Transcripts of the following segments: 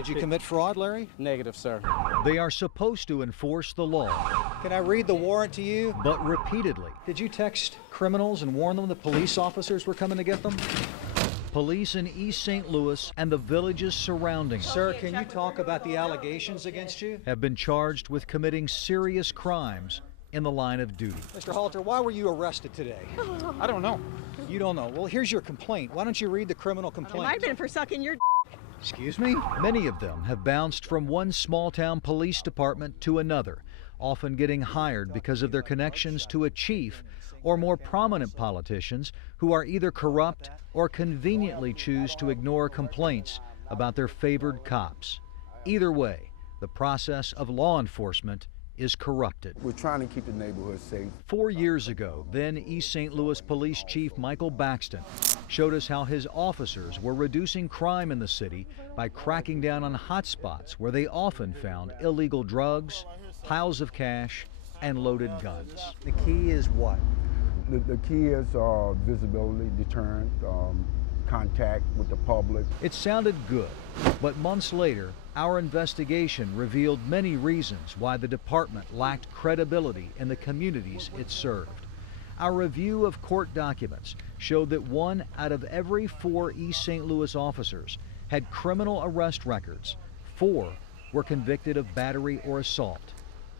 Did you commit fraud, Larry? Negative, sir. They are supposed to enforce the law. Can I read the warrant to you? But repeatedly. Did you text criminals and warn them that police officers were coming to get them? Police in East St. Louis and the villages surrounding it. Sir, can you talk about the allegations against you? Have been charged with committing serious crimes in the line of duty. Mr. Halter, why were you arrested today? I don't know. You don't know. Well, here's your complaint. Why don't you read the criminal complaint? It might have been for sucking your Excuse me? Many of them have bounced from one small-town police department to another, often getting hired because of their connections to a chief or more prominent politicians who are either corrupt or conveniently choose to ignore complaints about their favored cops. Either way, the process of law enforcement is corrupted. We're trying to keep the neighborhood safe. 4 years ago, then East St. Louis Police Chief Michael Baxton showed us how his officers were reducing crime in the city by cracking down on hotspots where they often found illegal drugs, piles of cash, and loaded guns. The key is what? The key is visibility, deterrent, contact with the public. It sounded good, but months later, our investigation revealed many reasons why the department lacked credibility in the communities it served. Our review of court documents showed that 1 out of every 4 East St. Louis officers had criminal arrest records. 4 were convicted of battery or assault.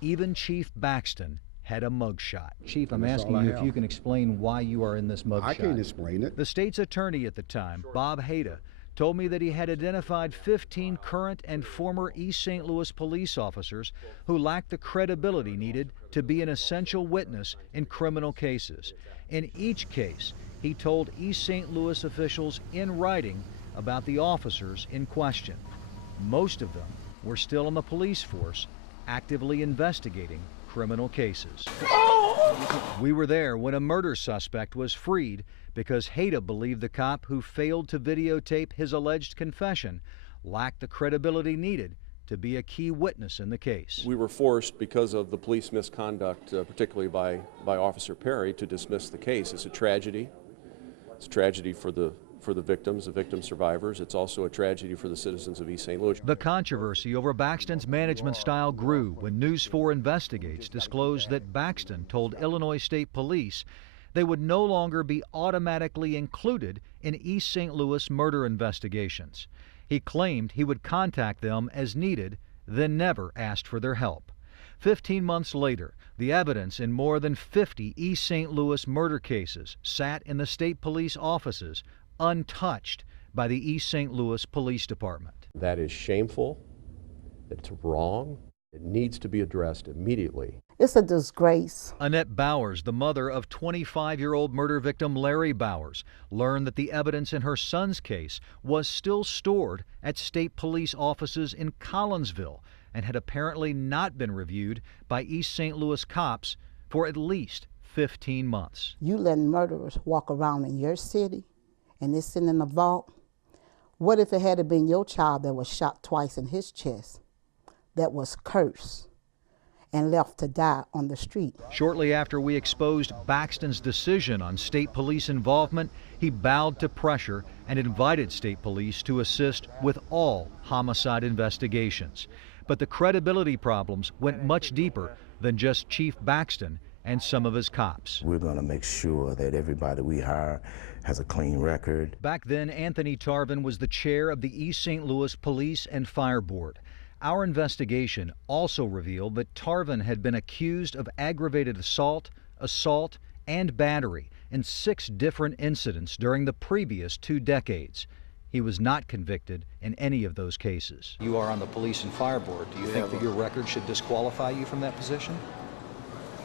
Even Chief Baxton had a mugshot. Chief, I'm asking you if you can explain why you are in this mugshot. I can't explain it. The state's attorney at the time, Bob Hayda, told me that he had identified 15 current and former East St. Louis police officers who lacked the credibility needed to be an essential witness in criminal cases. In each case, he told East St. Louis officials in writing about the officers in question. Most of them were still on the police force, actively investigating criminal cases. We were there when a murder suspect was freed because Hayda believed the cop who failed to videotape his alleged confession lacked the credibility needed to be a key witness in the case. We were forced, because of the police misconduct, particularly by Officer Perry, to dismiss the case. It's a tragedy. It's a tragedy for the victims, the victim survivors. It's also a tragedy for the citizens of East St. Louis. The controversy over Baxton's management style grew when News 4 Investigates disclosed that Baxton told Illinois State Police they would no longer be automatically included in East St. Louis murder investigations. He claimed he would contact them as needed, then never asked for their help. 15 months later, the evidence in more than 50 East St. Louis murder cases sat in the state police offices, untouched by the East St. Louis Police Department. That is shameful. It's wrong. It needs to be addressed immediately. It's a disgrace. Annette Bowers, the mother of 25-year-old murder victim Larry Bowers, learned that the evidence in her son's case was still stored at state police offices in Collinsville and had apparently not been reviewed by East St. Louis cops for at least 15 months. You letting murderers walk around in your city and it's sitting in a vault? What if it had been your child that was shot twice in his chest, that was cursed and left to die on the street? Shortly after we exposed Baxton's decision on state police involvement, he bowed to pressure and invited state police to assist with all homicide investigations. But the credibility problems went much deeper than just Chief Baxton and some of his cops. We're going to make sure that everybody we hire has a clean record. Back then, Anthony Tarvin was the chair of the East St. Louis Police and Fire Board. Our investigation also revealed that Tarvin had been accused of aggravated assault, and battery in 6 different incidents during the previous 2 decades. He was not convicted in any of those cases. You are on the Police and Fire Board. Do you think that your record should disqualify you from that position?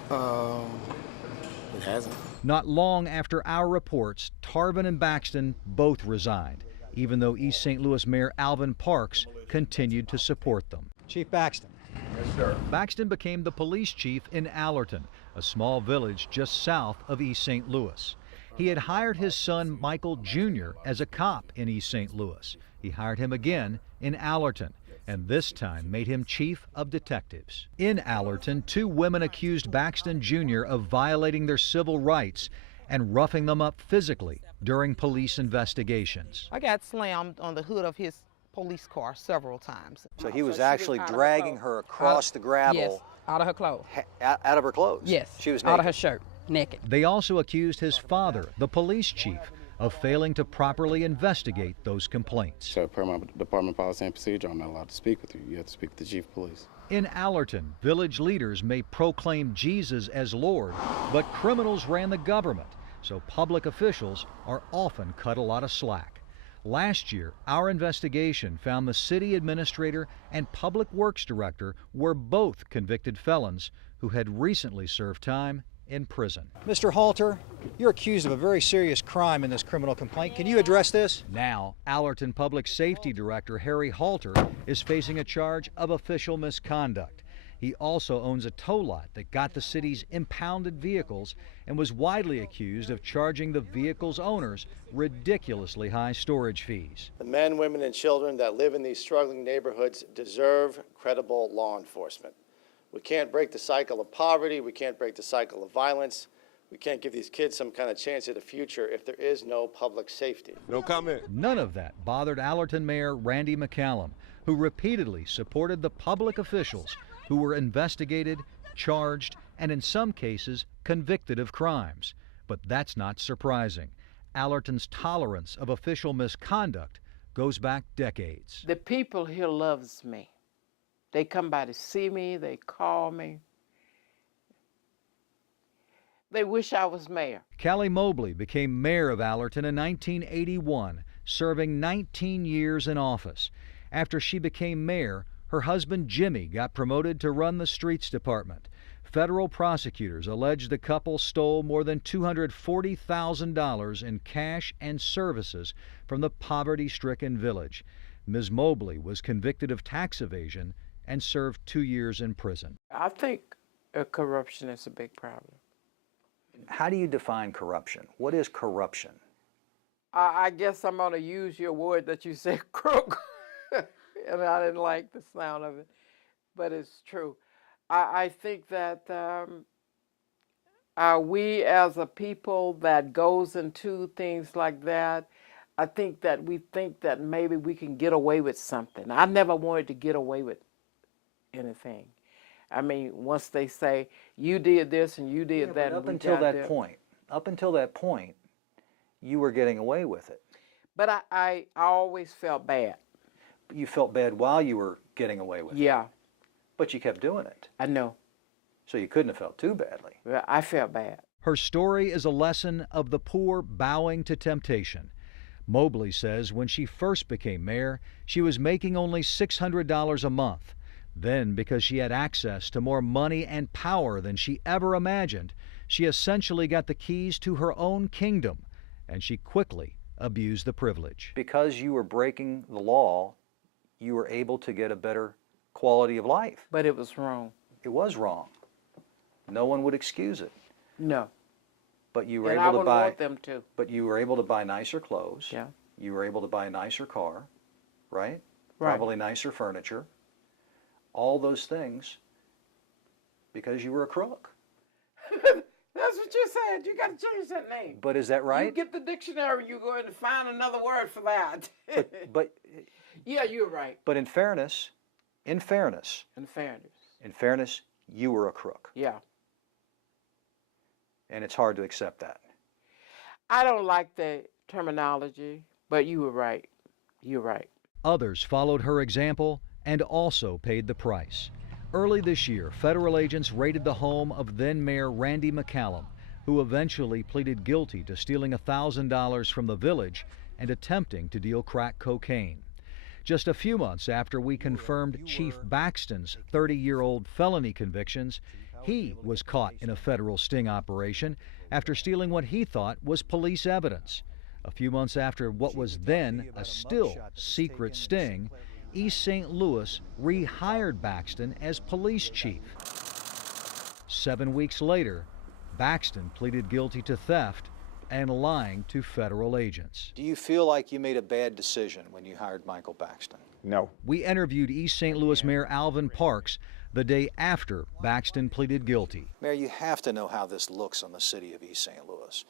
It hasn't. Not long after our reports, Tarvin and Baxton both resigned, even though East St. Louis Mayor Alvin Parks continued to support them. Chief Baxton. Yes, sir. Baxton became the police chief in Allerton, a small village just south of East St. Louis. He had hired his son Michael Jr. as a cop in East St. Louis. He hired him again in Allerton, and this time made him chief of detectives. In Allerton, 2 women accused Baxton Jr. of violating their civil rights and roughing them up physically during police investigations. I got slammed on the hood of his police car several times. So he was she actually out of her dragging clothes. her across the gravel. Yes, out of her clothes. Out of her clothes? Yes, She was out of naked. her shirt, naked. They also accused his father, the police chief, of failing to properly investigate those complaints. So per my department policy and procedure, I'm not allowed to speak with you. You have to speak with the chief of police. In Allerton, village leaders may proclaim Jesus as Lord, but criminals ran the government, so public officials are often cut a lot of slack. Last year, our investigation found the city administrator and public works director were both convicted felons who had recently served time in prison. Mr. Halter, you're accused of a very serious crime in this criminal complaint. Can you address this? Now, Allerton Public Safety Director Harry Halter is facing a charge of official misconduct. He also owns a tow lot that got the city's impounded vehicles and was widely accused of charging the vehicle's owners ridiculously high storage fees. The men, women, and children that live in these struggling neighborhoods deserve credible law enforcement. We can't break the cycle of poverty. We can't break the cycle of violence. We can't give these kids some kind of chance at a future if there is no public safety. No comment. None of that bothered Allerton Mayor Randy McCallum, who repeatedly supported the public officials who were investigated, charged, and in some cases convicted of crimes. But that's not surprising. Allerton's tolerance of official misconduct goes back decades. The people here loves me. They come by to see me, they call me. They wish I was mayor. Callie Mobley became mayor of Allerton in 1981, serving 19 years in office. After she became mayor, her husband Jimmy got promoted to run the streets department. Federal prosecutors allege the couple stole more than $240,000 in cash and services from the poverty-stricken village. Ms. Mobley was convicted of tax evasion and served 2 years in prison. I think corruption is a big problem. How do you define corruption? What is corruption? I guess I'm going to use your word that you said, crook. And I didn't like the sound of it, but it's true. I think that we as a people that goes into things like that, I think that we think that maybe we can get away with something. I never wanted to get away with anything. I mean, once they say, you did this and you did that. But up until that point, you were getting away with it. But I always felt bad. You felt bad while you were getting away with it. Yeah. But you kept doing it. I know. So you couldn't have felt too badly. Well, I felt bad. Her story is a lesson of the poor bowing to temptation. Mobley says when she first became mayor, she was making only $600 a month. Then, because she had access to more money and power than she ever imagined, she essentially got the keys to her own kingdom, and she quickly abused the privilege. Because you were breaking the law, you were able to get a better quality of life. But it was wrong. It was wrong. No one would excuse it. No. But you were And able I to would buy. want them to. But you were able to buy nicer clothes. Yeah. You were able to buy a nicer car, right? Right. Probably nicer furniture. All those things because you were a crook. That's what you said. You got to change that name. But is that right? You get the dictionary, you go in and find another word for that. But yeah, you're right. But in fairness, In fairness. you were a crook. Yeah. and it's hard to accept that. I don't like the terminology, but you were right. You're right. Others followed her example and also paid the price. Early this year, federal agents raided the home of then-Mayor Randy McCallum, who eventually pleaded guilty to stealing $1,000 from the village and attempting to deal crack cocaine. Just a few months after we confirmed Chief Baxton's 30-year-old felony convictions, he was caught in a federal sting operation after stealing what he thought was police evidence. A few months after what was then a still secret sting, East St. Louis rehired Baxton as police chief. 7 weeks later, Baxton pleaded guilty to theft and lying to federal agents. Do you feel like you made a bad decision when you hired Michael Baxton? No. We interviewed East St. Louis Mayor Alvin Parks the day after Baxton pleaded guilty. Mayor, you have to know how this looks on the city of East St. Louis.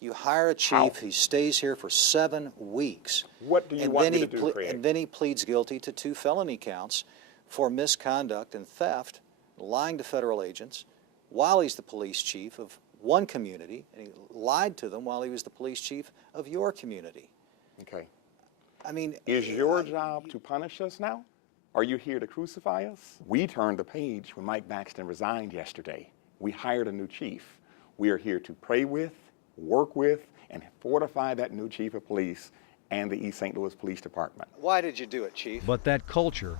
You hire a chief, he stays here for 7 weeks. What do you want me to do, Craig? And then he pleads guilty to 2 felony counts for misconduct and theft, lying to federal agents while he's the police chief of one community, and he lied to them while he was the police chief of your community. Okay. I mean, Is your job to punish us now? Are you here to crucify us? We turned the page when Mike Baxton resigned yesterday. We hired a new chief. We are here to pray with, work with, and fortify that new chief of police and the East St. Louis Police Department. why did you do it, Chief? But that culture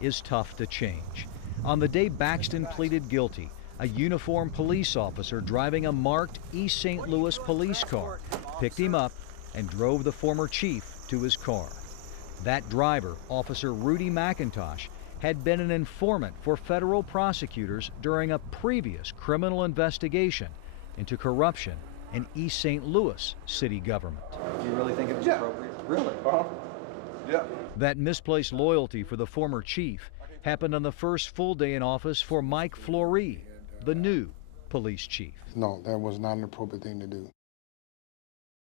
is tough to change. On the day Baxton pleaded guilty, a uniformed police officer driving a marked East St. Louis police car picked him up and drove the former chief to his car. That driver, Officer Rudy McIntosh, had been an informant for federal prosecutors during a previous criminal investigation into corruption in East St. Louis city government. Do you really think it was appropriate? Really? Yeah. That misplaced loyalty for the former chief happened on the first full day in office for Mike Flory, the new police chief. No, that was not an appropriate thing to do.